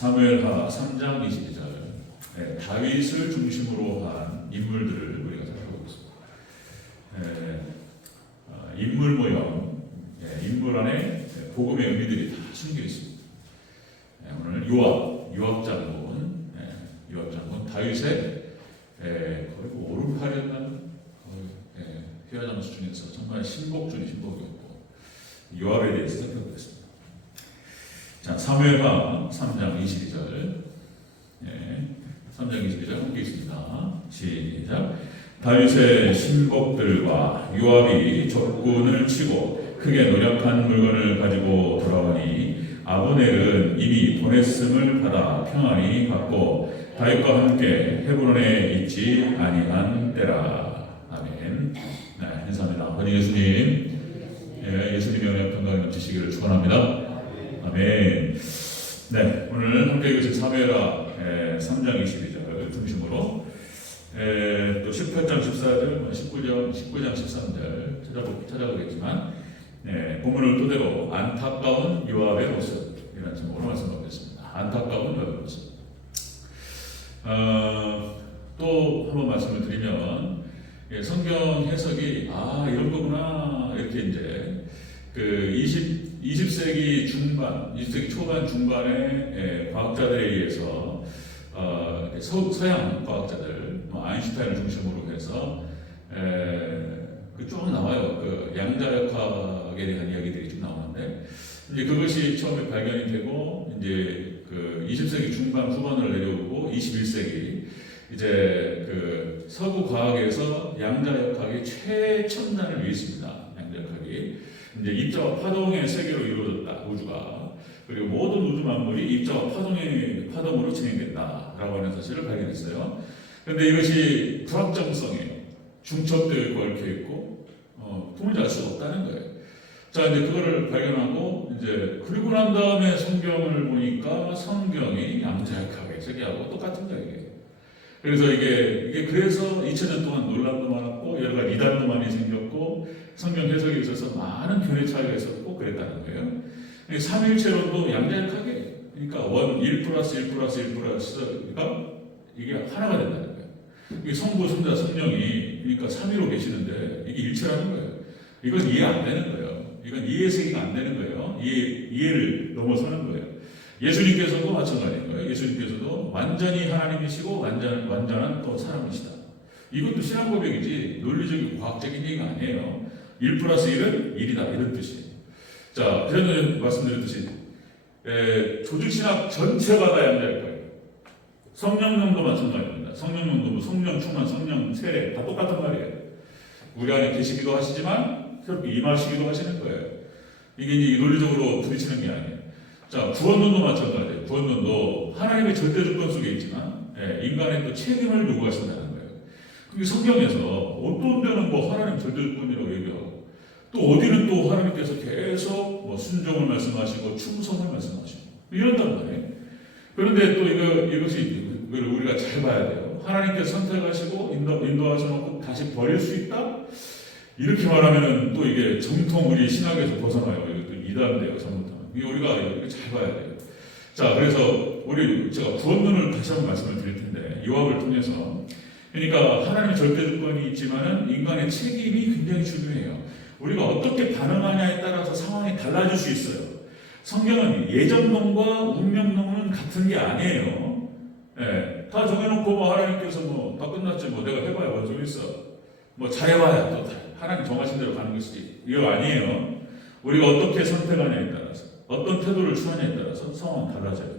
사무엘하 3장 22절 다윗을 중심으로 한 인물들을 우리가 살펴보고 있습니다. 인물 모형, 인물 안에 복음의 의미들이 다 숨겨 있습니다. 오늘 요압 장군 다윗의 거의 5, 6팔이었나요? 휘하장수 중에서 정말 신복 중의 신복이었고 요압에 대해서 살펴보겠습니다. 자, 사무엘하 3장 22절 3장 22절 함께 있습니다. 시작. 다윗의 신복들과 요압이 적군을 치고 크게 노력한 물건을 가지고 돌아오니 아브넬은 이미 보냈음을 받아 평안히 갔고 다윗과 함께 헤브론에 있지 아니한 때라. 아멘. 네, 감사합니다. 아버지 예수님, 예수님의 은혜 평강이 넘치시기를 축원합니다. 아멘. 네, 오늘 함께 읽으신 사무엘하 3장 22절 중심으로 또 18장 14절, 19장 13절 찾아보겠지만 본문을 토대로 안타까운 요압의 모습이라는 제목으로 말씀드리겠습니다. 안타까운 요압의 모습. 또 한번 말씀을 드리면 성경 해석이 이런 거구나 이렇게 이제 그 20세기 중반, 20세기 초반 중반에 과학자들에 의해서 서양 과학자들, 아인슈타인을 중심으로 해서 쭉 나와요. 그 양자역학에 대한 이야기들이 쭉 나오는데 이제 그것이 처음에 발견이 되고 이제 그 20세기 중반 후반을 내려오고 21세기 이제 그 서구 과학에서 양자역학이 최첨단을 이뤘습니다. 양자역학이 이제 입자와 파동의 세계로 이루어졌다. 우주가. 그리고 모든 우주 만물이 입자와 파동으로 진행된다라고 하는 사실을 발견했어요. 그런데 이것이 불확정성에 중첩되어 있고 얽혀 있고 도무지 알 수가 없다는 거예요. 자, 이제 그거를 발견하고 이제 그리고 난 다음에 성경을 보니까 성경이 양자역학의 세계하고 똑같은 거예요. 그래서 이게 그래서 2000년 동안 논란도 많았고 여러 가지 이단도 많이 생겼고 성경 해석에 있어서 많은 견해 차이가 있었고 그랬다는 거예요. 삼일체론도 양자역학이에요. 그러니까 1 플러스 1 플러스 1 플러스가 이게 하나가 된다는 거예요. 이게 성부, 성자, 성령이 그러니까 삼위로 계시는데 이게 일체라는 거예요. 이건 이해 안 되는 거예요. 이건 이해 세계가 안 되는 거예요. 이해를 넘어서는 거예요. 예수님께서도 마찬가지인 거예요. 예수님께서도 완전히 하나님이시고 완전한 또 사람이시다. 이것도 신앙 고백이지 논리적이고 과학적인 얘기가 아니에요. 1 플러스 1은 1이다 이런 뜻이에요. 자, 전에 말씀드렸듯이 조직신학 전체가 다 양자역학이에요. 성령론도 마찬가지입니다. 성령론도 성령 충만, 성령 세례 다 똑같은 말이에요. 우리 안에 계시기도 하시지만 새롭게 임하시기도 하시는 거예요. 이게 이제 논리적으로 부딪히는 게 아니에요. 자, 구원론도 마찬가지예요. 구원론도 하나님의 절대 조건 속에 있지만 인간의 또 책임을 요구하신다는 거예요. 그게 성경에서 어떤 데는 뭐 하나님 절대 조건이라고 얘기하고 또 어디는 또 하나님께서 계속 뭐 순종을 말씀하시고 충성을 말씀하시고 이런단 말이에요. 그런데 또 이것이 우리가 잘 봐야 돼요. 하나님께서 선택하시고 인도하셔놓고 다시 버릴 수 있다? 이렇게 말하면 또 이게 정통 우리 신학에서 벗어나요. 이것도 이단돼요. 잘못하면. 우리가 이렇게 잘 봐야 돼요. 자, 그래서 제가 구원론을 다시 한번 말씀을 드릴 텐데 요압을 통해서 그러니까 하나님의 절대 조건이 있지만은 인간의 책임이 굉장히 중요해요. 우리가 어떻게 반응하냐에 따라서 상황이 달라질 수 있어요. 성경은 예정론과 운명론은 같은 게 아니에요. 다 정해놓고 뭐 하나님께서 다 끝났지 내가 해봐야 뭐 좀 있어. 잘해봐야 또 하나님 정하신 대로 가는 것이지. 이거 아니에요. 우리가 어떻게 선택하냐에 따라서 어떤 태도를 취하냐에 따라서 상황은 달라져요.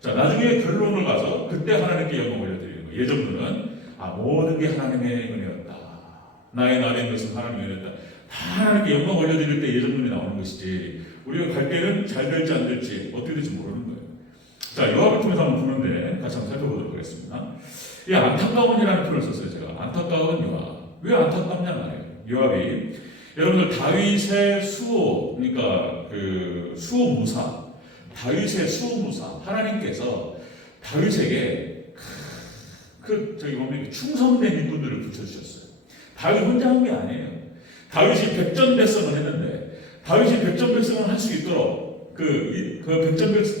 자, 나중에 결론을 가서 그때 하나님께 영광 올려드리는 거예요. 예정론은 모든 게 하나님의 은혜였다. 나의 나된 것은 하나님의 은혜였다. 다 하나님께 영광 올려드릴 때 예정론이 나오는 것이지 우리가 갈 때는 잘 될지 안 될지 어떻게 될지 모르는 거예요. 자, 요압을 통해서 한번 보는데 같이 한번 살펴보도록 하겠습니다. 이 안타까운이라는 표현을 썼어요. 제가 안타까운 요압. 왜 안타깝냐 말이에요. 요압이 여러분들 다윗의 수호, 그러니까 그 수호무사, 다윗의 수호무사, 하나님께서 다윗에게 충성된 일꾼들을 붙여주셨어요. 다윗 혼자 한 게 아니에요. 다윗이 백전백승을 했는데 다윗이 백전백승을 할 수 있도록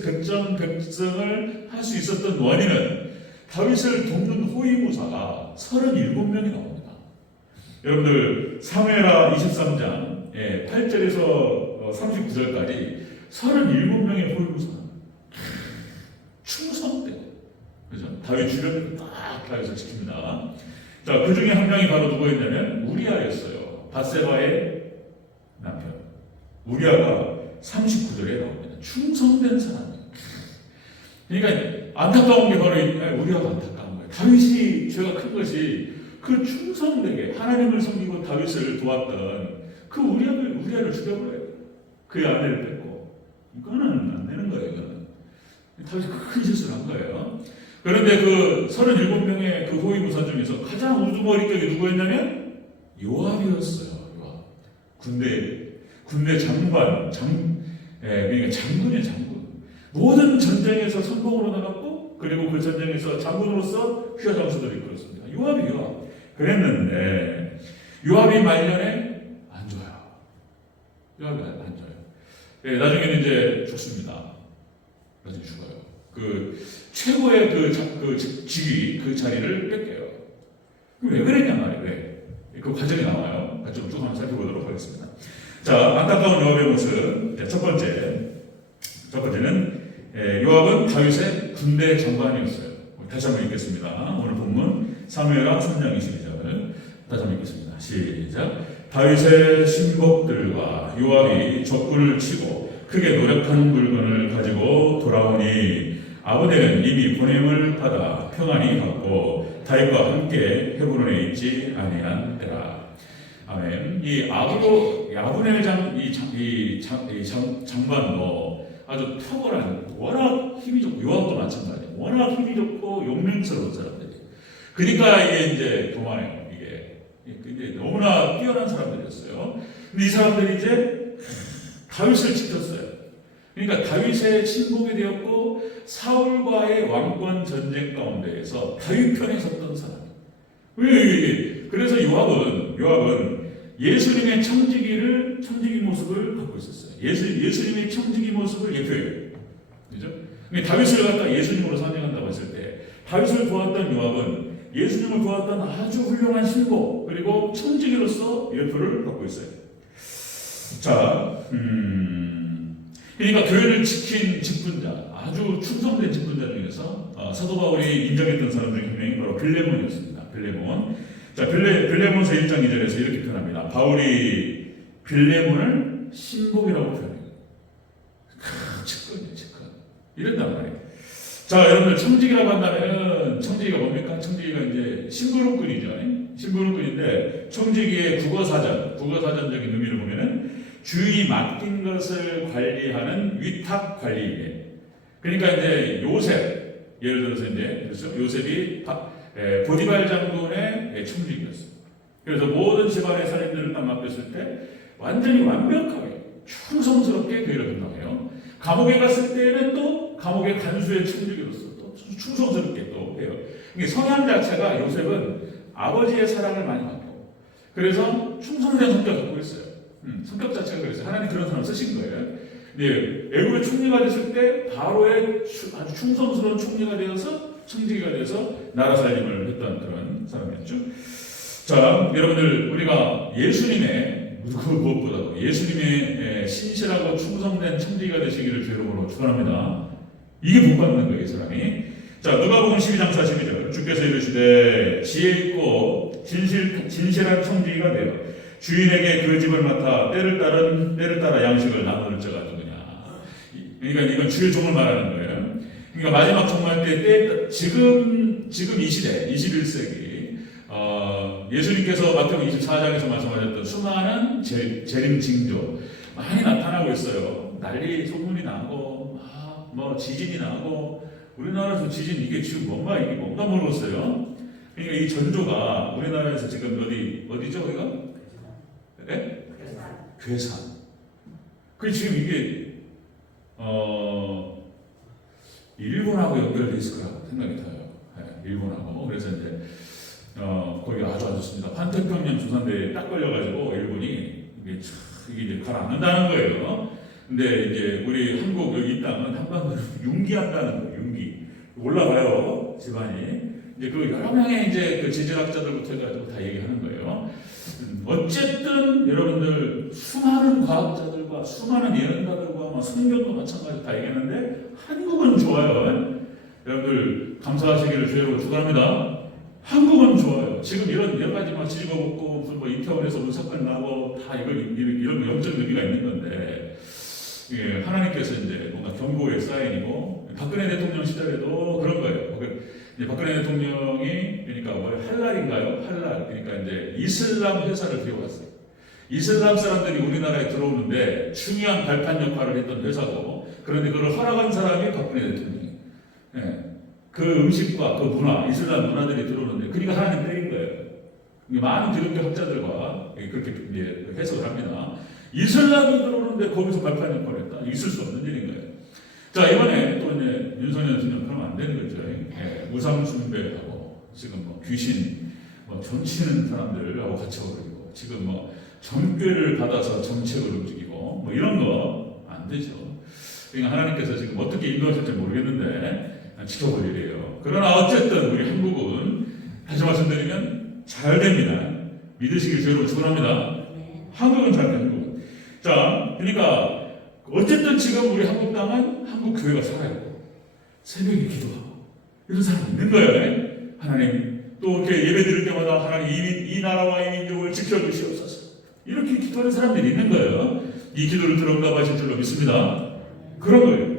백전백승을 할 수 있었던 원인은 다윗을 돕는 호위무사가 37명이 나옵니다. 여러분들 사무엘하 23장 8절에서 39절까지 37명의 호위무사 충성되고, 그죠? 다윗 주변을 딱 다윗을 지킵니다. 자, 그 중에 한 명이 바로 누구였냐면 우리아였어요. 밧세바의 남편. 우리아가 39절에 나옵니다. 충성된 사람이에요. 그러니까 안타까운 게 바로 우리아가 안타까운 거예요. 다윗이 죄가 큰 것이 그 충성되게 하나님을 섬기고 다윗을 도왔던 그 우리아를 죽여버려요. 그의 아내를 뺏고. 이거는 안 되는 거예요. 이거는. 다윗이 큰 실수를 한 거예요. 그런데 그 37명의 그 호위무사 중에서 가장 우두머리격이 누구였냐면 요압이었어요. 요압. 군대 장관, 그러니까 장군이에요, 장군. 모든 전쟁에서 선봉으로 나갔고, 그리고 그 전쟁에서 장군으로서 휘하장수들을 이끌었습니다. 요압이 그랬는데, 요압이 말년에 안 좋아요. 요압이 안 좋아요. 나중에는 이제 죽습니다. 나중에 죽어요. 최고의 직위, 그 자리를 뺏겨요. 왜 그랬냐 말이에요. 왜? 그 과정이 나와요. 같이 쭉 한번 살펴보도록 하겠습니다. 자, 안타까운 요압의 모습. 첫 번째는 요압은 다윗의 군대 장관이었어요. 다시 한번 읽겠습니다. 오늘 본문 사무엘하 3장 22절 다시 한번 읽겠습니다. 시작. 다윗의 신복들과 요압이 적군을 치고 크게 노력한 물건을 가지고 돌아오니 아브넬은 이미 보냄을 받아 평안히 갔고 다윗과 함께 헤브론에 있지 아니한 때라. 아멘. 이 아브넬 장관도 아주 탁월한, 워낙 힘이 좋고, 요압도 마찬가지예요. 워낙 힘이 좋고 용맹스러운 사람들이에요. 그러니까 이게 이제 교만해요. 이게 너무나 뛰어난 사람들이었어요. 근데 이 사람들이 이제 다윗을 지켰어요. 그러니까 다윗의 친복이 되었고 사울과의 왕권 전쟁 가운데에서 다윗 편에 섰던 사람이에요. 그래서 요압은 예수님의 청지기 모습을 갖고 있었어요. 예수님의 청지기 모습을 예표해요. 그죠? 다윗을 갖다 예수님으로 선정한다고 했을 때 다윗을 보았던 요압은 예수님을 보았던 아주 훌륭한 신복 그리고 청지기로서 예표를 갖고 있어요. 자, 그러니까 교회를 지킨 직분자, 아주 충성된 직분자 중에서 사도 바울이 인정했던 사람 중에 한 명이 바로 빌레몬이었습니다. 빌레몬. 자, 빌레몬서 1장 2절에서 이렇게 표현합니다. 바울이 빌레몬을 신복이라고 표현해요. 측근이에요, 측근. 이런단 말이에요. 자, 여러분들 청지기라고 한다면 청지기가 뭡니까? 청지기가 이제 심부름꾼이죠. 심부름꾼인데 청지기의 국어사전적인 의미를 보면은 주인이 맡긴 것을 관리하는 위탁 관리인이에요. 그러니까 이제 요셉, 예를 들어서 이제 그렇죠? 요셉이 보디발 장군의 청지기였어요. 그래서 모든 집안의 살인들을 딱 맡겼을 때 완전히 완벽하게 충성스럽게 교회를 감당해요. 감옥에 갔을 때는 또 감옥의 간수의 청지기로서 또 충성스럽게 또 해요. 성향 자체가 요셉은 아버지의 사랑을 많이 받고 그래서 충성된 성격을 갖고 있어요. 성격 자체가 그랬어요. 하나님 그런 사람 쓰신 거예요. 애굽의 총리가 됐을 때 바로의 아주 충성스러운 총리가 되어서 청지기가 되어서 나라 살림을 했던 그런 사람이었죠. 자, 여러분들 우리가 예수님의 무엇보다도 예수님의 신실하고 충성된 청지기가 되시기를 주님으로 축원합니다. 이게 복 받는 거예요, 이 사람이. 자, 누가복음 12장 42절 주께서 이르시되 지혜 있고 진실한 청지기가 되어 주인에게 그 집을 맡아 때를 따라 양식을 나누는 자가 누구냐. 그러니까 이건 주의 종을 말하는 거예요. 그러니까 마지막 종말 때 지금 이 시대 21세기 예수님께서 마태복음 24장에서 말씀하셨던 수많은 재림 징조 많이 나타나고 있어요. 난리 소문이 나고 뭐 지진이 나고 우리나라에서 지진 이게 지금 뭔가 모르겠어요. 그러니까 이 전조가 우리나라에서 지금 어디죠 거기가? 네? 괴산. 그 지금 이게 일본하고 연결돼 있을 거라고 생각이 들어요. 네, 일본하고. 그래서 이제 거기가 아주 안 좋습니다. 판태평양 조산대에 딱 걸려가지고 일본이 이게 이제 가라앉는다는 거예요. 근데 이제 우리 한국 여기 이 땅은 한반도로 융기한다는 거예요. 융기. 올라가요, 집안이. 이제 그 여러 명의 이제 그 지질학자들부터 해가지고 다 얘기하는 거예요. 어쨌든 여러분들 수많은 과학자들과 수많은 예언가들과 성경도 마찬가지로 다 얘기하는데 한국은 좋아요. 여러분들 감사하시기를 주여로 축원합니다. 한국은 좋아요. 지금 이런 여러 가지 막 집어먹고 무슨 뭐 이태원에서 무슨 사건 나고 다 이런 영적 의미가 있는 건데 예, 하나님께서 이제 뭔가 경고의 사인이고 박근혜 대통령 시절에도 그런 거예요. 이제 박근혜 대통령이 그러니까 뭐 할랄인가요? 할랄 그러니까 이제 이슬람 회사를 데려갔어요. 이슬람 사람들이 우리나라에 들어오는데 중요한 발판 역할을 했던 회사고 그런데 그걸 허락한 사람이 박근혜 대통령이에요. 예. 그 음식과 그 문화, 이슬람 문화들이 들어오는데 그러니까 하나님 때린 거예요. 많은 기독교 학자들과 그렇게 이제 해석을 합니다. 이슬람이 들어오는데 거기서 발판 역할을 했다. 있을 수 없는 일인 거예요. 자, 이번에 또 이제 윤석열 대통령 그러면 안 되는 거죠. 예. 우상 숭배하고 지금 뭐 귀신, 뭐 점치는 사람들하고 같이 어울리고 지금 뭐 정죄를 받아서 정책을 움직이고 뭐 이런 거 안 되죠. 그러니까 하나님께서 지금 어떻게 인도하실지 모르겠는데 지켜볼 일이에요. 그러나 어쨌든 우리 한국은 다시 말씀드리면 잘 됩니다. 믿으시길 주여로 축원합니다. 한국은 잘 돼요. 한국은. 자, 그러니까 어쨌든 지금 우리 한국 땅은 한국 교회가 살아있고 새벽에 기도하고 이런 사람 있는 거예요. 하나님 또 이렇게 예배 드릴 때마다 하나님 이 나라와 이 민족을 지켜주시옵소서 이렇게 기도하는 사람들이 있는 거예요. 이 기도를 들어가 하실 줄로 믿습니다. 그런 거예요.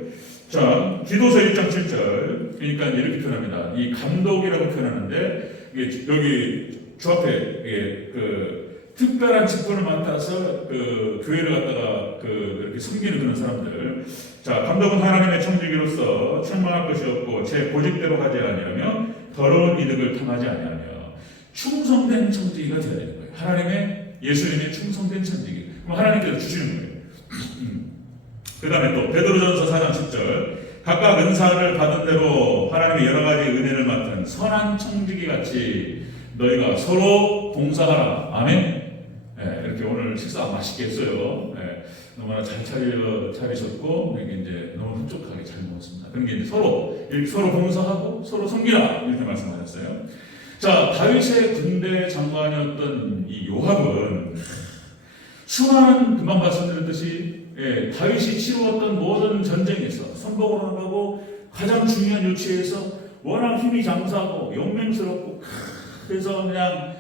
자, 기도서 1장 7절 그러니까 이렇게 표현합니다. 이 감독이라고 표현하는데 이게 여기 주 앞에 이게 그 특별한 직분을 맡아서 그 교회를 갖다가 그 이렇게 섬기는 그런 사람들. 자, 감독은 하나님의 청지기로서 충만할 것이 없고 제 고집대로 하지 아니하며 더러운 이득을 탐하지 아니하며 충성된 청지기가 되어야 되는 거예요. 하나님의 예수님의 충성된 청지기. 그럼 하나님께서 주시는 거예요. 그 다음에 또 베드로전서 4장 10절 각각 은사를 받은 대로 하나님의 여러 가지 은혜를 맡은 선한 청지기 같이 너희가 서로 봉사하라. 아멘. 네, 이렇게 오늘 식사 맛있게 했어요. 네, 너무나 잘 차리셨고 이게 이제 너무 흡족하게 잘 먹었습니다. 그런 게 이제 이렇게 서로 봉사하고 서로 섬기라 이렇게 말씀하셨어요. 자, 다윗의 군대 장관이었던 이 요압은 수많은 금방 말씀드렸듯이 다윗이 치루었던 모든 전쟁에서 선봉으로 나가고 가장 중요한 위치에서 워낙 힘이 장사하고 용맹스럽고 그래서 그냥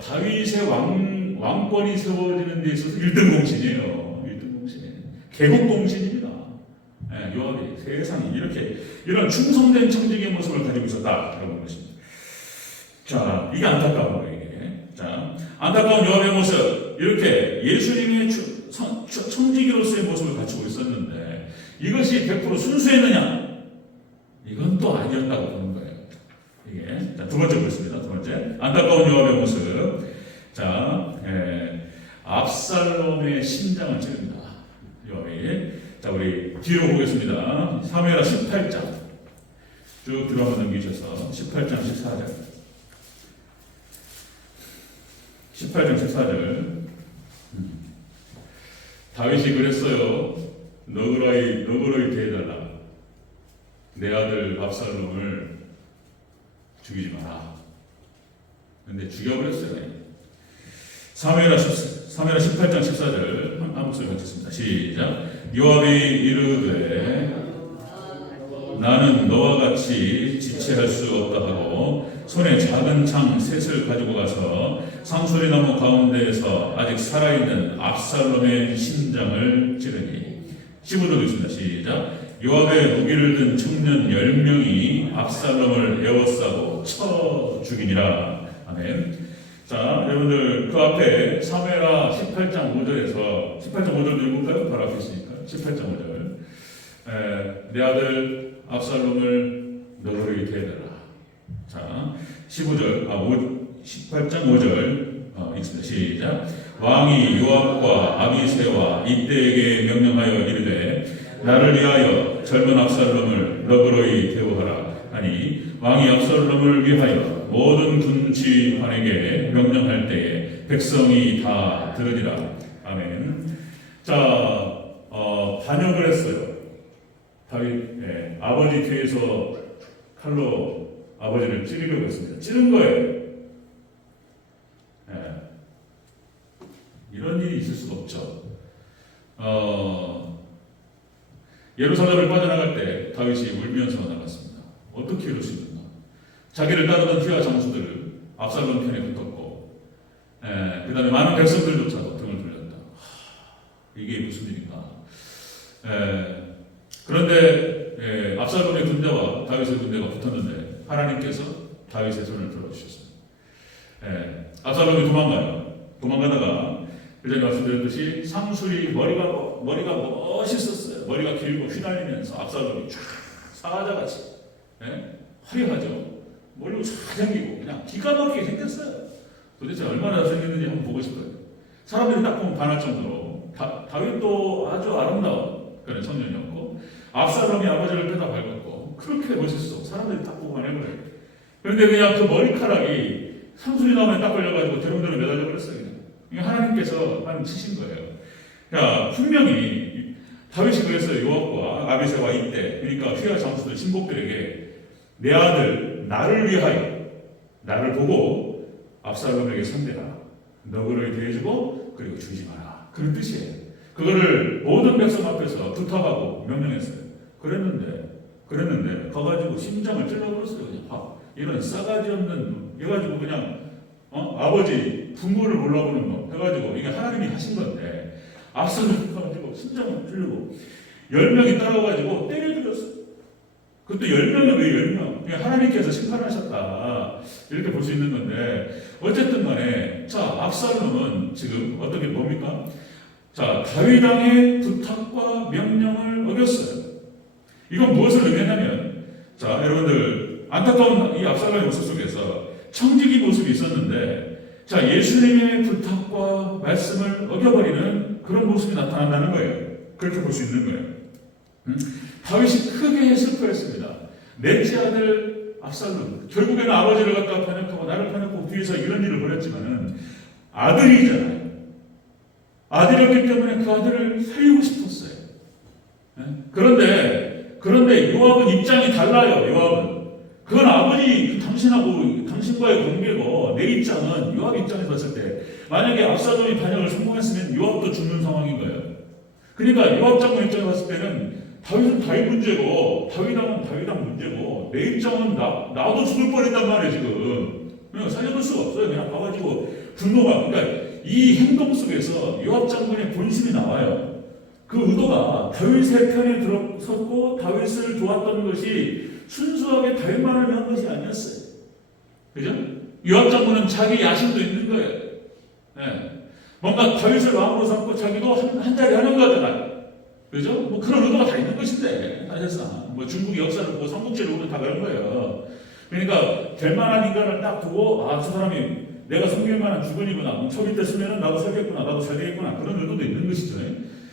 다윗의 왕권이 세워지는 데 있어서 1등 공신이에요. 1등 공신이에요. 개국 공신입니다. 요압이 세상에 이런 충성된 청지기의 모습을 가지고 있었다라고 것입니다. 자, 이게 안타까운 거예요. 자, 안타까운 요압의 모습 이렇게 예수님의 청지기로서의 모습을 갖추고 있었는데 이것이 100% 순수했느냐? 이건 또 아니었다고 보는 거예요. 이게 자, 두 번째 보겠습니다. 두 번째 안타까운 요압의 모습. 자, 압살롬의 심장을 찌릅니다. 요압이. 자, 우리 뒤로 보겠습니다. 사무엘하 18장 쭉 뒤로 한번 넘기셔서 18장 14절. 18장 14절 다윗이 그랬어요. 너그러이 대해달라. 내 아들 압살롬을 죽이지 마라. 근데 죽여버렸어요. 사무엘하 18장 14절 한 목소리 같이 했습니다. 시작. 요압이 이르되 나는 너와 같이 지체할 수 없다 하고 손에 작은 창 셋을 가지고 가서 상수리나무 가운데에서 아직 살아있는 압살롬의 심장을 찌르니 15절도 있습니다. 시작. 요압의 무기를 든 청년 10명이 압살롬을 에워싸고 쳐 죽이니라. 아멘. 자, 여러분들 그 앞에 사무엘하 18장 5절에서 18장 5절도 읽을까요? 바로 앞에 있으니까 18장 5절 내 아들 압살롬을 너그러이 대해달라. 자, 18장 5절 읽습니다. 시작. 왕이 요압과 아비새와 이때에게 명령하여 이르되 나를 위하여 젊은 압살롬을 너그러이 대우하라 하니 왕이 압살롬을 위하여 모든 군지관에게 명령할 때에 백성이 다 들으리라. 아멘. 자, 반역을 했어요. 다윗, 아버지 뒤에서 칼로 아버지를 찌르려고 했습니다. 찌른 거예요. 이런 일이 있을 수가 없죠. 예루살렘을 빠져나갈 때 다윗이 울면서 나갔습니다. 어떻게 이럴 수 있는가? 자기를 따르던 휘하 장수들 압살롬 편에 붙었고, 그 다음에 많은 백성들조차도 등을 돌렸다. 이게 무슨 일인가? 그런데 압살롬의 군대와 다윗의 군대가 붙었는데 하나님께서 다윗의 손을 들어주셨습니다. 압살롬이 도망가다가 그전에 말씀드렸듯이 상술이 머리가 멋있었어요. 머리가 길고 휘날리면서 압살롬이 쫙 사자같이 화려하죠. 머리가 쫙 생기고 그냥 기가 막히게 생겼어요. 도대체 얼마나 생겼는지 한번 보고 싶어요. 사람들이 딱 보면 반할 정도로 다윗도 아주 아름다운 그런 청년이었고 압살롬이 아버지를 빼다 밟았고 그렇게 멋있어. 사람들이 딱 보고만 해버려요. 그런데 그냥 그 머리카락이 상술이 나오면 딱 걸려가지고 대롱대롱 매달려 버렸어요. 하나님께서 한 치신 거예요. 그러니까 분명히 다윗이 그랬어요. 요압과 아비새와 이때 그러니까 휘하 장수들 신복들에게 내 아들 나를 위하여 나를 보고 압살롬에게 손대라. 너그러이 대해주고 그리고 주지 마라. 그런 뜻이에요. 그거를 모든 백성 앞에서 부탁하고 명령했어요. 그랬는데 가가지고 심장을 찔러버렸어요. 그냥 이런 싸가지 없는 해가지고 그냥 아버지 부모를 몰라보는 거 해가지고 이게 하나님이 하신 건데 압살롬 가가지고 심장을 찔르고 10명이 따라가가지고 때려 죽였어. 그것도 10명이 왜 10명? 그냥 하나님께서 심판하셨다 이렇게 볼 수 있는 건데 어쨌든 간에 자 압살롬은 지금 어떻게 뭡니까? 자 다윗 왕의 부탁과 명령을 어겼어요. 이건 무엇을 의미하냐면 자 여러분들 안타까운 이 압살롬의 모습 속에서 청지기 모습이 있었는데 자 예수님의 부탁과 말씀을 어겨버리는 그런 모습이 나타난다는 거예요. 그렇게 볼 수 있는 거예요. 다윗이 크게 슬퍼했습니다. 넷째 아들 압살롬 결국에는 아버지를 갖다가 편협하고 나를 편협하고 뒤에서 이런 일을 벌였지만은 아들이잖아요. 아들이었기 때문에 그 아들을 살리고 싶었어요. 그런데 요압은 입장이 달라요. 요압은 그건 아버지 당신과의 관계고 내 입장은 요압 입장에 봤을 때 만약에 압살롬이 반역을 성공했으면 요압도 죽는 상황인 거예요. 그러니까 요압 장군 입장에 봤을 때는 다윗은 다윗 문제고 다윗왕은 다윗왕 문제고 내 입장은 나도 죽을 뻔했단 말이에요. 지금 그냥 살려둘 수가 없어요. 그냥 가가지고 분노가 그러니까 이 행동 속에서 요압 장군의 본심이 나와요. 그 의도가 다윗의 편에 들어섰고 다윗을 도왔던 것이 순수하게 다윗만을 위한 것이 아니었어요. 그죠? 요압 장군은 자기 야심도 있는 거예요. 뭔가 다윗을 왕으로 삼고 자기도 한 자리 하는 거잖아요. 그죠? 뭐 그런 의도가 다 있는 것인데 사실상 뭐 중국 역사를 보고 삼국지를 보면 다 그런 거예요. 그러니까 될 만한 인간을 딱 두고 저 사람이 내가 섬길 만한 주군이구나. 초기 때 쓰면은 나도 살겠구나. 나도 잘 되겠구나. 그런 의도도 있는 것이죠.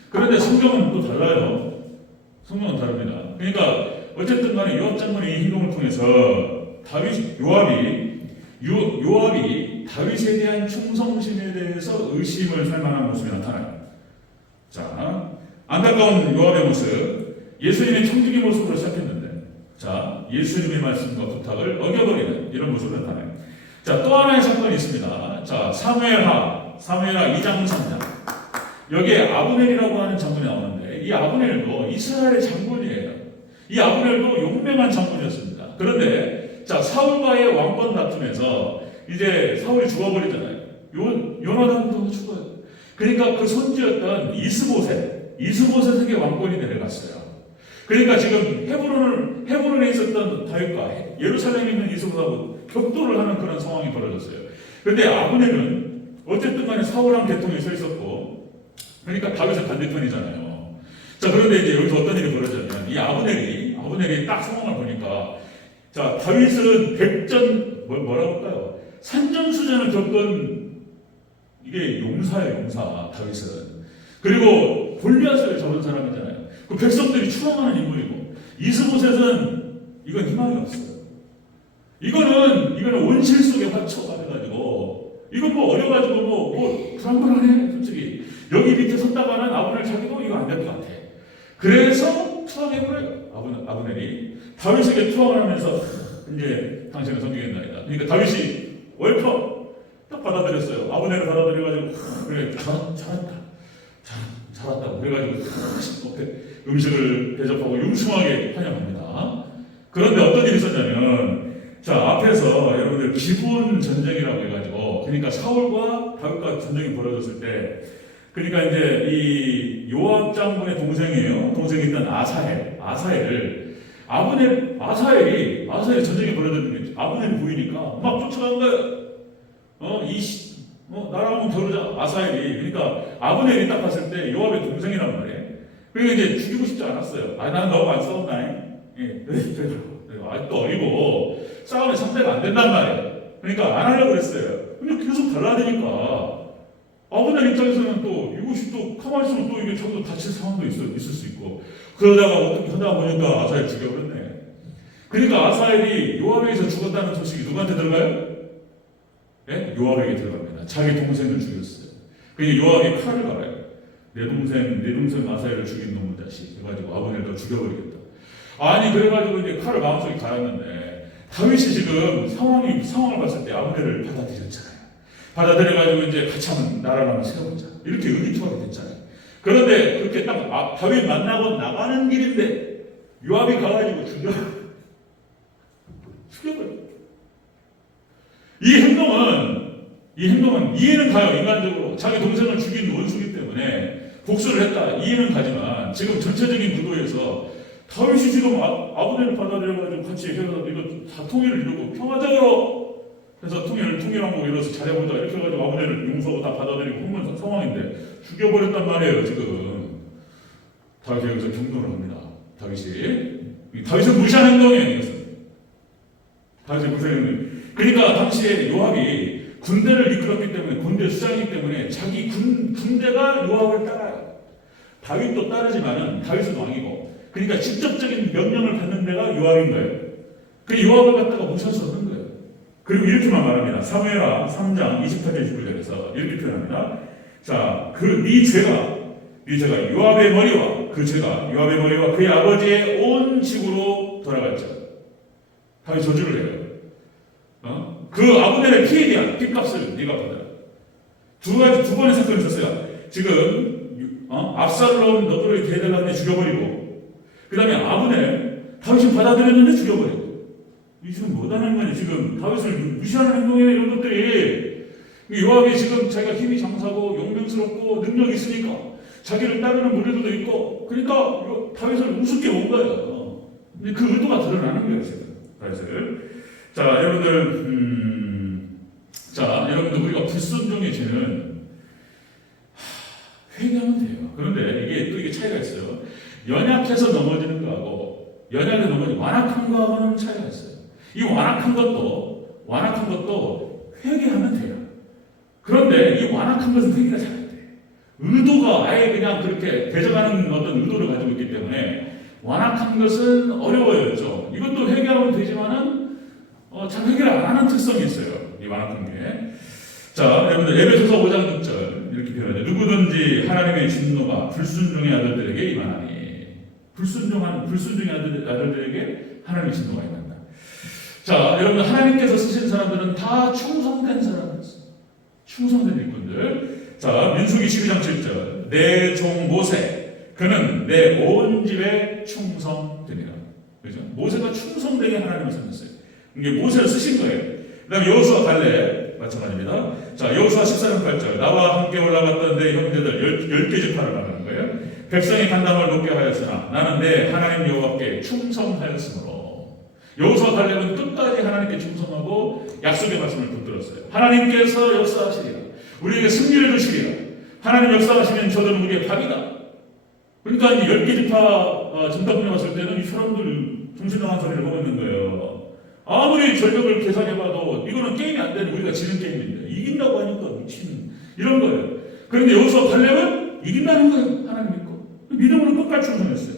그런데 성경은 또 달라요. 성경은 다릅니다. 그러니까 어쨌든 간에 요압 장군의 이 행동을 통해서 요압이 다윗에 대한 충성심에 대해서 의심을 할 만한 모습이 나타나요. 자, 안타까운 요압의 모습, 예수님의 청지기 모습으로 시작했는데, 자, 예수님의 말씀과 부탁을 어겨버리는 이런 모습을 나타나요. 자, 또 하나의 사건이 있습니다. 자, 사무엘하 2장 3장. 여기에 아브넬이라고 하는 장군이 나오는데, 이 아브넬도 이스라엘의 장군이에요. 이 아브넬도 용맹한 장군이었습니다. 그런데, 자, 사울과의 왕권 다툼에서 이제 사울이 죽어버리잖아요. 요나단도 죽어요. 그러니까 그 손주였던 이스보셋에게 왕권이 내려갔어요. 그러니까 지금 헤브론에 있었던 다윗과 예루살렘에 있는 이스보셋하고 격돌을 하는 그런 상황이 벌어졌어요. 그런데 아브넬은 어쨌든 간에 사울왕 계통에 서 있었고, 그러니까 다윗의 반대편이잖아요. 자, 그런데 이제 여기서 어떤 일이 벌어졌냐면, 이 아브넬이 딱 상황을 보니까, 자, 다윗은 뭐라고 할까요? 산전수전을 겪은 이게 용사예요, 다윗은. 그리고 골리앗을 잡은 사람이잖아요. 그 백성들이 추앙하는 인물이고, 이스보셋은 이건 희망이 없어요. 이거는 온실 속에 화초가 돼가지고 이건 뭐 어려가지고 뭐 불안불안해 솔직히. 여기 밑에 섰다가는 아브넬 자기도 이거 안 될 것 같아. 그래서 투항해버려요. 아브넬이 다윗에게 투항을 하면서 이제 당신을 섬기겠나이다. 그러니까 다윗이 웰컴 딱 받아들였어요. 아브넬을 받아들여가지고 그래 잘했다. 그래가지고 음식을 대접하고 융숭하게 환영합니다. 그런데 어떤 일이 있었냐면 자 앞에서 여러분들 기브온 전쟁이라고 해가지고 그러니까 사울과 다윗과 전쟁이 벌어졌을 때 그러니까 이제 이 요압 장군의 동생이에요. 동생이 있던 아사헬을 아사헬이 전쟁이 벌어졌는데 아브넬이 보이니까 막 쫓아간 거예요. 나랑 한번 겨루자. 아사헬이. 그러니까 아브넬이 딱 봤을 때 요압의 동생이란 말이에요. 그러니까 이제 죽이고 싶지 않았어요. 난 너무 안 싸웠나? 예. 아직도 어리고 싸움에 상대가 안 된단 말이에요. 그러니까 안 하려고 그랬어요. 근데 계속 달라지니까 아브넬 입장에서는 또 이것이 또 가만히 있으면 또 이게 자기도 다칠 상황도 있을 수 있고 그러다가 어떻게 하다 보니까 아사헬 죽여버렸네. 그러니까 아사헬이 요압에게서 죽었다는 소식이 누구한테 들어가요? 네? 요압에게 들어갑니다. 자기 동생을 죽였어요. 그러니까 요압이 칼을 갈아요. 내 동생 아사헬을 죽인 놈의 자식. 그래가지고 아브넬도 죽여버리겠다. 아니 그래가지고 이제 칼을 마음속에 갈았는데 다윗이 지금 상황을 봤을 때 아브넬을 받아들였잖아요. 받아들여가지고 이제 같이 한번 나라를 한번 세워보자. 이렇게 의기투합이 됐잖아요. 그런데 그렇게 딱 다윗 만나고 나가는 길인데 요압이 가가지고 죽여버려. 이 행동은 이해는 가요. 인간적으로 자기 동생을 죽인 원수기 때문에 복수를 했다. 이해는 가지만 지금 전체적인 구도에서 다윗이 지금 아브넬을 받아들여가지고 같이 해서 이거 다 통일을 이루고 평화적으로 해서 통일왕국 이뤄서 잘해보자 이렇게 해가지고 아브넬을 용서하고 다 받아들이고 흥분 상황인데 죽여버렸단 말이에요. 지금 다윗이 여기서 경고를 합니다. 다윗을 무시한 행동이에요. 이것은 다윗을 무시한 행동. 그러니까 당시에 요압이 군대를 이끌었기 때문에 군대 수장이기 때문에 자기 군대가 요압을 따라요. 다윗도 따르지만은 다윗은 왕이고 그러니까 직접적인 명령을 받는 데가 요압인 거예요. 그 요압을 갖다가 무시할 수 없는 거예요. 그리고 이렇게만 말합니다. 사무엘하 3장 28절 29절에서 이렇게 표현합니다. 자, 네 죄가 요압의 머리와 그의 아버지의 온 집으로 돌아갈지어다. 다윗 저주를 해요. 그 아브넬의 피에 대한 핏값을 네가 받아라. 두 번의 사건이 있었어요. 지금 압살롬 너그러이 대대간에 죽여버리고 그 다음에 아브넬 다윗이 받아들였는데 죽여버리고 이 지금 뭐하는 거냐. 지금 다윗을 무시하는 행동이에요. 이런 것들이 요압이 지금 자기가 힘이 장사고 용맹스럽고 능력이 있으니까 자기를 따르는 무리들도 있고 그러니까 다윗을 우습게 본 거예요. 근데 그 의도가 드러나는 거예요. 지금 다윗을. 자, 여러분들 우리가 불순종의 죄는 회개하면 돼요. 그런데 이게 차이가 있어요. 연약해서 넘어지는 거하고 완악한 거하고는 차이가 있어요. 이 완악한 것도 회개하면 돼요. 그런데 이 완악한 것은 회개가 잘 안 돼. 의도가 아예 그냥 그렇게 대적하는 어떤 의도를 가지고 있기 때문에 완악한 것은 어려워요. 좀. 이것도 회개하면 되지만은 참 해결 안 하는 특성이 있어요. 이 완악한 게. 자, 여러분들 에베소서 5장 6절 이렇게 표현하죠. 누구든지 하나님의 진노가 불순종의 아들들에게 임하나니 불순종의 아들들에게 하나님의 진노가 임한다. 자, 여러분 하나님께서 쓰신 사람들은 다 충성된 사람이었어요. 충성된 일꾼들. 자, 민수기 12장 7절 내 종 모세 그는 내 온 집에 충성되니라. 그죠? 모세가 충성되게 하나님을 섬겼어요. 이게 모세를 쓰신 거예요. 그 다음에 여호수아 갈렙 마찬가지입니다. 자, 여호수아 14장 8절 나와 함께 올라갔던 내 형제들 10개 지파를 말하는 거예요. 백성이 간담을 높게 하였으나 나는 내 하나님 여호와께 충성하였으므로. 여호수아 갈렙은 끝까지 하나님께 충성하고 약속의 말씀을 붙들었어요. 하나님께서 역사하시리라. 우리에게 승리를 주시리라. 하나님 역사하시면 저들은 우리의 밥이다. 그러니까 이제 10개 지파 전당분에 왔을 때는 이 사람들 정신나간 소리를 하고 있는 거예요. 아무리 전력을 계산해봐도 이거는 게임이 안 되는 우리가 지는 게임인데 이긴다고 하니까 미친 이런 거예요. 그런데 여기서 갈렙은 이긴다는 거예요. 하나님 믿고 믿음으로 끝까지 충성했어요.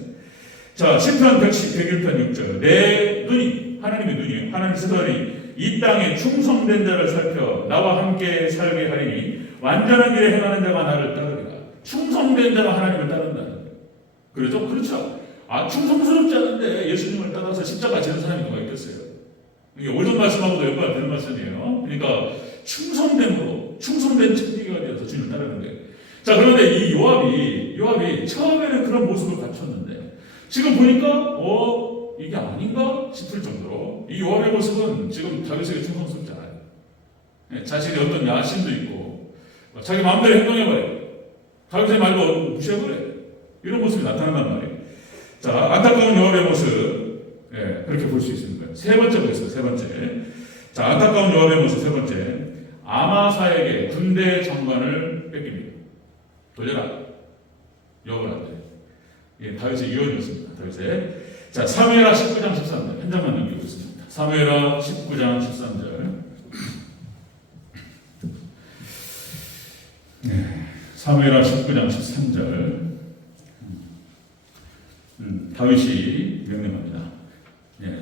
자, 시편 101편 6절. 내 눈이, 하나님의 눈이, 하나님 스스로니 이 땅에 충성된 자를 살펴 나와 함께 살게 하리니 완전한 길에 행하는 자가 나를 따르리라. 충성된 자가 하나님을 따른다는 거예요. 그렇죠? 그렇죠. 충성스럽지 않은데 예수님을 따라서 십자가 지는 사람이 누가 있겠어요? 이게 오전 말씀하고도 연관이 되는 말씀이에요. 그러니까 충성됨으로, 충성된 천지가 되어서 주님을 따르는 거예요. 자, 그런데 이 요압이 처음에는 그런 모습을 갖췄는데 지금 보니까 이게 아닌가 싶을 정도로 이 요압의 모습은 지금 다윗에게 충성스럽지 않아요. 자신의 어떤 야심도 있고 자기 마음대로 행동해버려요. 다윗의 말도 무시해버려요. 이런 모습이 나타난단 말이에요. 자, 안타까운 요압의 모습, 그렇게 볼 수 있는 거예요. 세 번째 보겠습니다. 세 번째. 자, 안타까운 요압의 모습 세 번째. 아마사에게 군대 장관을 뺏깁니다. 돌려라. 요압한테. 다윗의 유언이었습니다. 다윗의. 자, 사무엘하 19장 13절. 한 장만 넘기고 있습니다. 사무엘하 19장 13절. 사무엘하 19장 13절. 다윗이 명령합니다.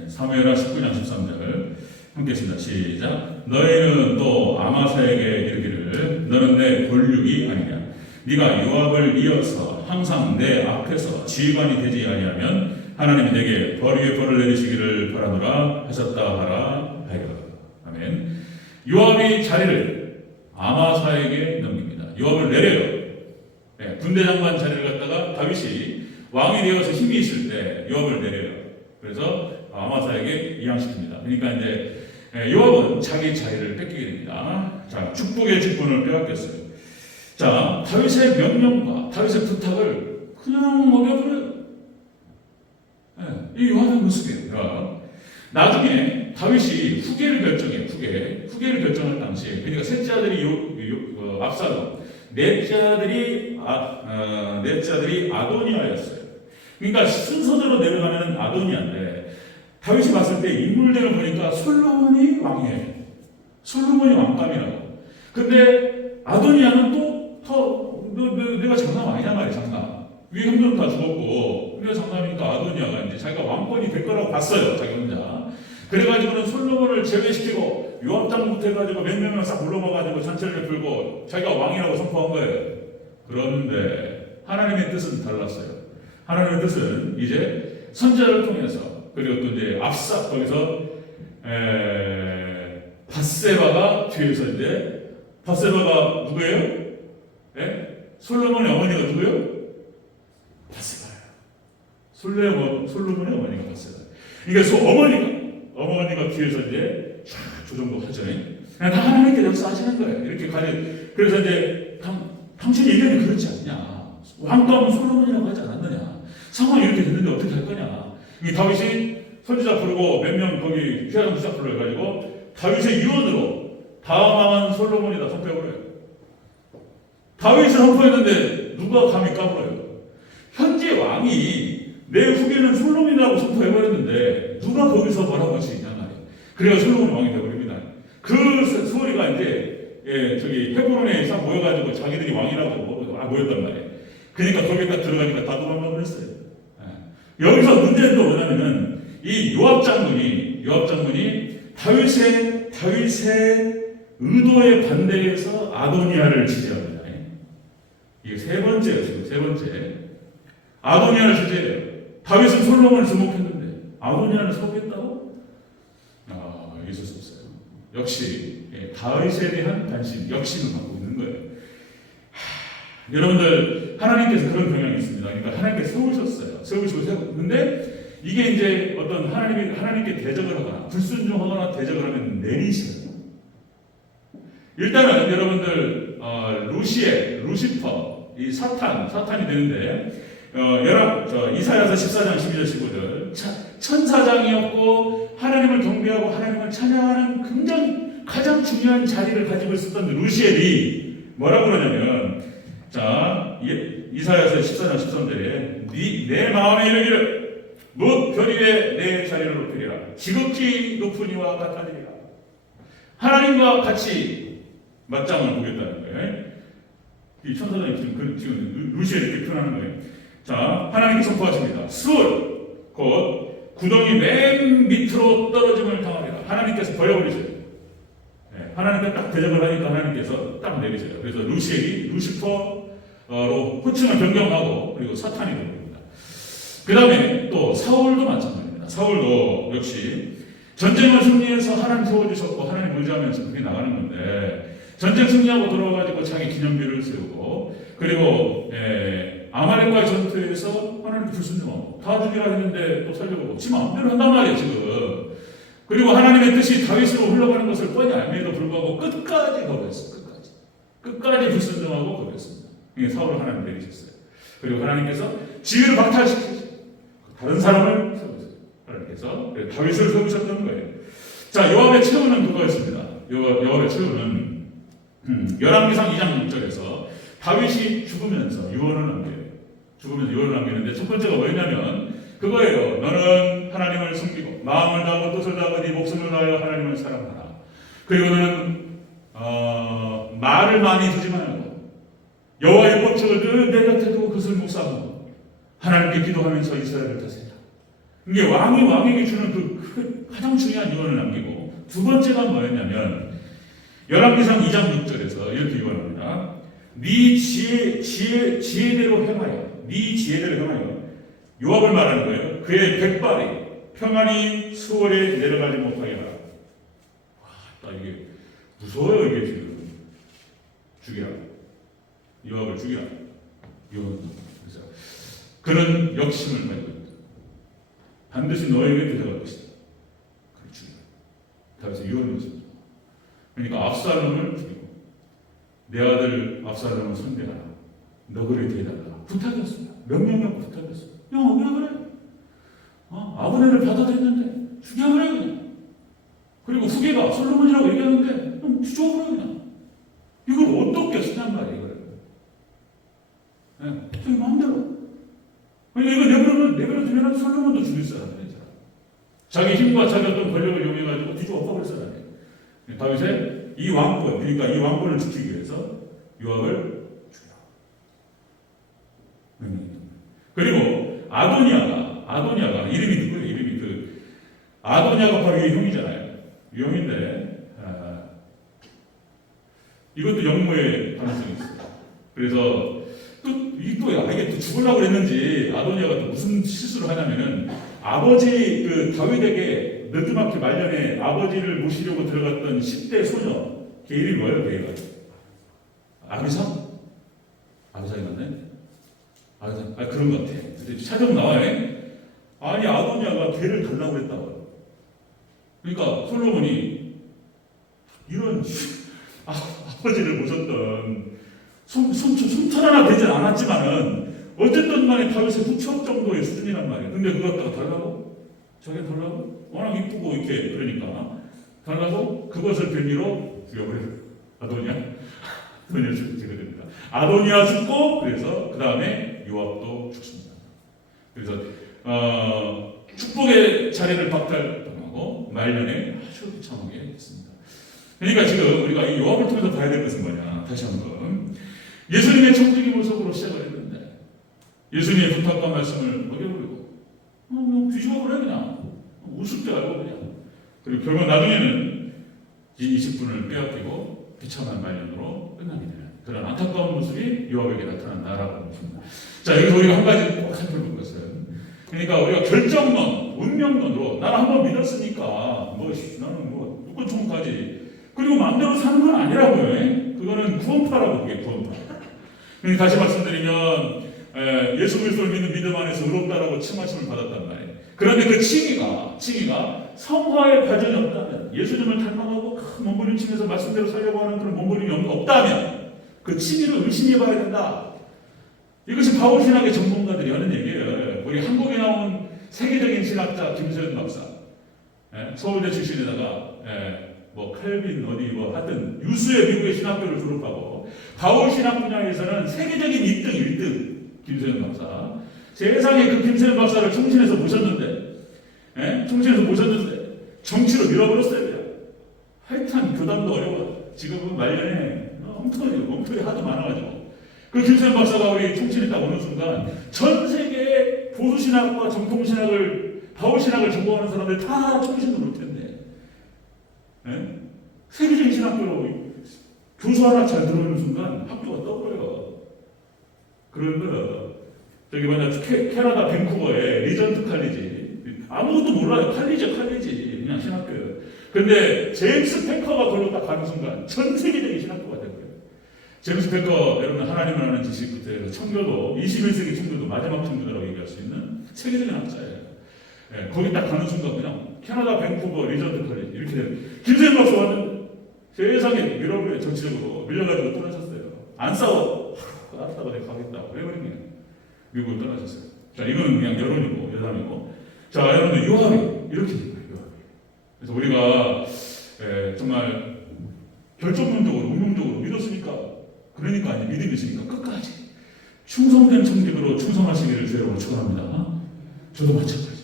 사무엘하 19장 13절. 함께 했습니다. 시작. 너희는 또 아마사에게 이르기를 너는 내 권력이 아니냐. 네가 요압을 이어서 항상 내 앞에서 지휘관이 되지 아니하면 하나님이 내게 벌 위에 벌을 내리시기를 바라노라 하셨다 하라 하리라. 아멘. 요압이 자리를 아마사에게 넘깁니다. 요압을 내려요. 군대 장관 자리를 갖다가 다윗이 왕이 되어서 힘이 있을 때 요압을 내려요. 그래서 아마사에게 이양시킵니다. 그러니까 이제 요압은 자기 자리를 뺏기게 됩니다. 자, 축복의 직분을 빼앗겼어요. 자, 다윗의 명령과 다윗의 부탁을 그냥 먹여버려요. 이 요압의 모습이에요. 나중에 다윗이 후계를 결정해요. 후계를 결정할 당시에 그러니까 셋째 아들이 압살롬, 넷째 아들이 아도니아였어요. 그러니까 순서대로 내려가면 아도니아인데 다윗이 봤을 때 인물들을 보니까 솔로몬이 왕이에요. 솔로몬이 왕감이라고. 근데 아도니아는 내가 장남 아니냐 말이야, 장남. 위에 형들은 다 죽었고, 우리가 장남이니까 아도니아가 이제 자기가 왕권이 될 거라고 봤어요, 자기 혼자. 그래가지고는 솔로몬을 제외시키고, 요압장부터 해가지고 몇 명을 싹 불러모아가지고 전체를 베풀고, 자기가 왕이라고 선포한 거예요. 그런데, 하나님의 뜻은 달랐어요. 하나님의 뜻은 이제 선지자를 통해서, 그리고 또 이제 거기서, 밧세바가 뒤에서 이제, 밧세바가 누구예요? 솔로몬의 어머니가 누구예요? 밧세바예요. 솔로몬의 어머니가 밧세바예요. 그러니까 어머니가 뒤에서 이제 저 정도 하죠. 다 하나님께 역사하시는 거예요. 이렇게 그래서 이제 당신의 의견이 그렇지 않냐? 왕감은 솔로몬이라고 하지 않았느냐? 상황이 이렇게 됐는데 어떻게 할 거냐? 다윗이 선지자 부르고 몇 명 거기 피하장 부자 불러가지고 다윗의 유언으로 다음 왕은 솔로몬이다 선포해버려요. 다윗을 선포했는데 누가 감히 까불어요? 현재 왕이 내 후계는 솔로몬이라고 선포해버렸는데 누가 거기서 뭐라고 할 수 있냐 말이에요. 그래야 솔로몬이 왕이 되어버립니다. 그 소리가 이제 저기 헤브론에 싹 모여가지고 자기들이 왕이라고 모였단 말이에요. 그러니까 거기에 딱 들어가니까 다 도망가고 그랬어요. 여기서 문제는 또 뭐냐면은 이 요압 장군이 다윗의 의도에 반대해서 아도니아를 지지합니다. 이게 세 번째예요. 지금 세 번째. 아도니아를 지지해요. 다윗은 솔로몬을 주목했는데 아도니아를 소개했다고? 있을 수 없어요. 역시 다윗에 대한 관심, 욕심을 갖고 있는 거예요. 여러분들 하나님께서 그런 경향이 있습니다. 그러니까 하나님께서 세우시고 근데 이게 이제 어떤 하나님께 대적을 하거나 불순종하거나 대적을 하면 내리셔요. 일단은 여러분들 루시퍼 이 사탄이 되는데 이사야서 14장 12절 15절 천사장이었고 하나님을 경배하고 하나님을 찬양하는 가장 중요한 자리를 가지고 있었던 루시엘이 뭐라고 그러냐면 이사야서 14장 13절에 내 마음에 이르기를 못 별 위에 내 자리를 높이리라 지극히 높은 이와 같아지리라. 하나님과 같이 맞짱을 보겠다는 거예요. 이 천사장이 지금 루시엘 이렇게 표현하는 거예요. 자, 하나님께 선포하십니다. 수월 곧 구덩이 맨 밑으로 떨어짐을 당하리라. 하나님께서 버려버리셔요. 네, 하나님께 딱 대접을 하니까 하나님께서 딱 내리셔요. 그래서 루시엘이 루시퍼로 호칭을 변경하고 그리고 사탄이 됩니다. 그 다음에 또 사울도 마찬가지입니다. 사울도 역시 전쟁을 승리해서 하나님 세워주셨고 하나님 의지하면서 그게 나가는 건데 전쟁 승리하고 돌아와가지고 자기 기념비를 세우고 그리고 아말렉과의 전투에서 하나님 불순종하고 다 죽이라 했는데 또 살려보고 지 마음대로 한단 말이에요 지금. 그리고 하나님의 뜻이 다윗으로 흘러가는 것을 뻔히 알면에도 불구하고 끝까지 거부했어요. 끝까지 불순종하고 거부했습니다. 이게 사울을 하나님 내리셨어요. 그리고 하나님께서 지위를 박탈시키셨어요. 다른 사람을 세우셨어요. 하나님께서 다윗을 세우셨던 거예요. 자, 요압의 최후는 그거였습니다. 요압의 최후는 열왕기상 2장 6절에서 다윗이 죽으면서 유언을 남겨요. 죽으면서 유언을 남기는데 첫 번째가 뭐였냐면 그거예요. 너는 하나님을 숨기고 마음을 다하고 뜻을 다하고 네 목숨을 다하여 하나님을 사랑하라. 그리고 너는 말을 많이 두지 말고 여호와의 법칙을 늘 내 곁에 두고 그것을 묵상하고 하나님께 기도하면서 이스라엘을 다스리라. 이게 왕에게 주는 그 가장 중요한 유언을 남기고 두 번째가 뭐였냐면 열왕기상 2장 6절에서 이렇게 유언합니다. 네 지혜대로 행하여 네 지혜대로 행하여 요압을 말하는 거예요. 그의 백발이 평안히 수월에 내려가지 못하게 하라. 와, 이게 무서워요. 이게 지금 죽이라. 요압을 죽이라. 그래서 그는 역심을 가지고 있다. 반드시 너에게 데려갈 것이다. 그를 죽이라. 다윗의 유언이었습니다. 그러니까 압살롬을 죽이고 내 아들 압살롬을 선대하라. 너 그를 대해달라. 부탁이었습니다. 명령력 부탁이었습니다. 야, 왜 그래? 아브넬을 받아들였는데 죽여버려 그냥. 그리고 후계가 솔로몬이라고 얘기하는데 그럼 죽여버려 그냥. 이걸 어떻게 쓰냔 말이에요. 이걸. 네, 자기 마음대로. 그러니까 이거 내버려두면 솔로몬도 죽일 사람이에요. 자기 힘과 자기 어떤 권력을 이용해가지고 뒤집어 엎어버릴 사람이에요. 다윗의 이 왕권, 그러니까 이 왕권을 지키기 위해서 요압을 죽이라. 그리고 아도니아가 이름이 누구예요? 아도니아가 바로 이 형이잖아요. 이 형인데 이것도 영모의 가능성이 있어요. 그래서 이게 또 죽으려고 그랬는지 아도니아가 또 무슨 실수를 하냐면은 아버지 그 다윗에게 늦지막히 말년에 아버지를 모시려고 들어갔던 10대 소녀 걔 이름이 뭐예요? 걔가 아비상? 아비상이 맞네? 그런 것 같아. 찾아보면 나와요. 아니 아도니아가 걔를 달라고 했다고. 그러니까 솔로몬이 이런 아버지를 모셨던 숨털 하나 되진 않았지만은 어쨌든 간에 다윗의 후처 정도의 수준이란 말이에요. 근데 그거 갖다가 달라고? 자기가 달라고? 워낙 이쁘고 이렇게 그러니까 달라고 그것을 빌미로 죽여버려요. 아도니아 죽게 됩니다. 아도니아 죽고 그래서 그 다음에 요압도 죽습니다. 그래서 축복의 자리를 박탈당하고 말년에 아주 비참하게 됐습니다. 그러니까 지금 우리가 이 요압을 통해서 봐야 될 것은 뭐냐? 다시 한번 예수님의 청지기 모습으로 시작을 했는데 예수님의 부탁과 말씀을 먹여버리고 뒤집어버려 그냥 웃을 줄 알고 그냥 그리고 결국 나중에는 이 20분을 빼앗기고 비참한 말년으로 끝나게 되는 그런 안타까운 모습이 요압에게 나타난다라고 봅니다. 자, 여기서 우리가 한 가지 꼭 살펴볼 것은 그러니까 우리가 결정론, 운명론으로 나는 한번 믿었으니까 나는 누구 총까지 그리고 마음대로 사는 건 아니라고요. 그거는 구원파라고 그게 구원파. 그러니까 다시 말씀드리면 예수 그리스도를 믿는 믿음 안에서 의롭다라고 칭하심을 받았단 말이에요. 그런데 그 칭의가 성화의 과정이 없다면 예수님을 닮아가고 큰 몸부림치면서 말씀대로 살려고 하는 그런 몸부림이 없다면 그 칭의를 의심해 봐야 된다. 이것이 바울 신학의 전문가들이 하는 얘기예요. 우리 한국에 나온 세계적인 신학자 김세현 박사, 서울대 출신에다가 칼빈 하여튼 유수의 미국의 신학교를 졸업하고 바울 신학 분야에서는 세계적인 1등 김세현 박사. 세상에 그 김세현 박사를 총신에서 모셨는데 정치로 밀어버렸어요. 하여튼 교담도 어려워. 지금은 말년에 엉터리 하도 많아가지고 그 김세현 박사가 우리 총신에 딱 오는 순간 전 세계의 보수신학과 정통신학을 바울 신학을 전공하는 사람들 다 총신도 볼 텐데, 예? 세계적인 신학교로 교수 하나 잘 들어오는 순간 학교가 떠버려요. 그런데 저기 캐나다 밴쿠버의 리전트 칼리지, 아무것도 몰라요. 칼리지 그냥 신학교예요. 근데 제임스 패커가 걸로 딱 가는 순간 전 세계적인 신학교가 된 거예요. 제임스 패커, 여러분 하나님을 아는 지식부터 해서 청교도, 21세기 청교도 마지막 청교도라고 얘기할 수 있는 세계적인 학자예요. 예, 거기 딱 가는 순간 그냥 캐나다 밴쿠버 리전트 칼리지 이렇게 돼요. 김세현 박사 왔는데 세상에 유럽에 정치적으로 밀려가지고 떠나셨어요. 안 싸워. 알았다고 내가 가겠다. 왜 그러냐. 미국을 떠나셨어요. 자, 이거는 그냥 여론이고, 여담이고. 자, 여러분들 요압이 이렇게 된 거예요. 요압이. 그래서 우리가 정말 결정론적으로, 운명적으로 믿었으니까, 그러니까 아니 믿음이 있으니까 끝까지 충성된 청직으로 충성하시기를 주여로 축원합니다. 저도 마찬가지고,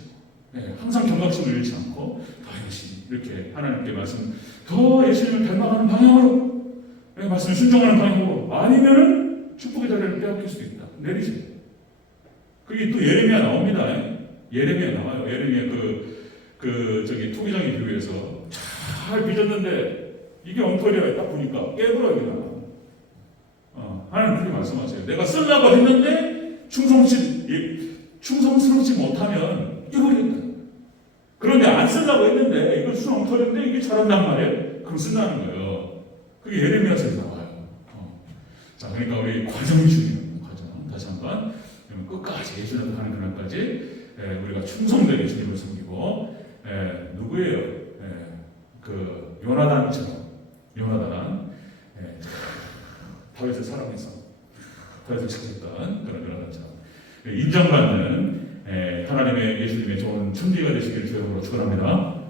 항상 경각심을 잃지 않고 더 열심히 이렇게 하나님께 말씀, 더 예수님을 닮아가는 방향으로, 말씀을 순종하는 방향으로, 아니면은 축복의 자리를 빼앗길 수도 있다. 내리세요. 그게 또 예레미야 나옵니다. 예레미야 나와요. 예레미야 저기 토기장에 비유해서 잘 빚었는데 이게 엉터리야. 딱 보니까 깨버려요 그냥. 하나님 그렇게 말씀하세요. 내가 쓰려고 했는데 충성스럽지 못하면 깨버린다. 그런데 안 쓰려고 했는데 이거 무슨 엉터리인데 이게 잘한단 말이에요. 그럼 쓴다는 거예요. 그게 예레미야서에 나와요. 자, 그러니까 우리 과정이 중요해요. 과정. 다시 한번 끝까지 예수님 가는 그날까지 우리가 충성되게 주님을 섬기고, 누구예요? 그 요나단처럼, 다윗을 사랑해서 다윗을 찾았던 그런 요나단처럼 인정받는 하나님의 예수님의 좋은 천지가 되시기를 주여로 축원합니다.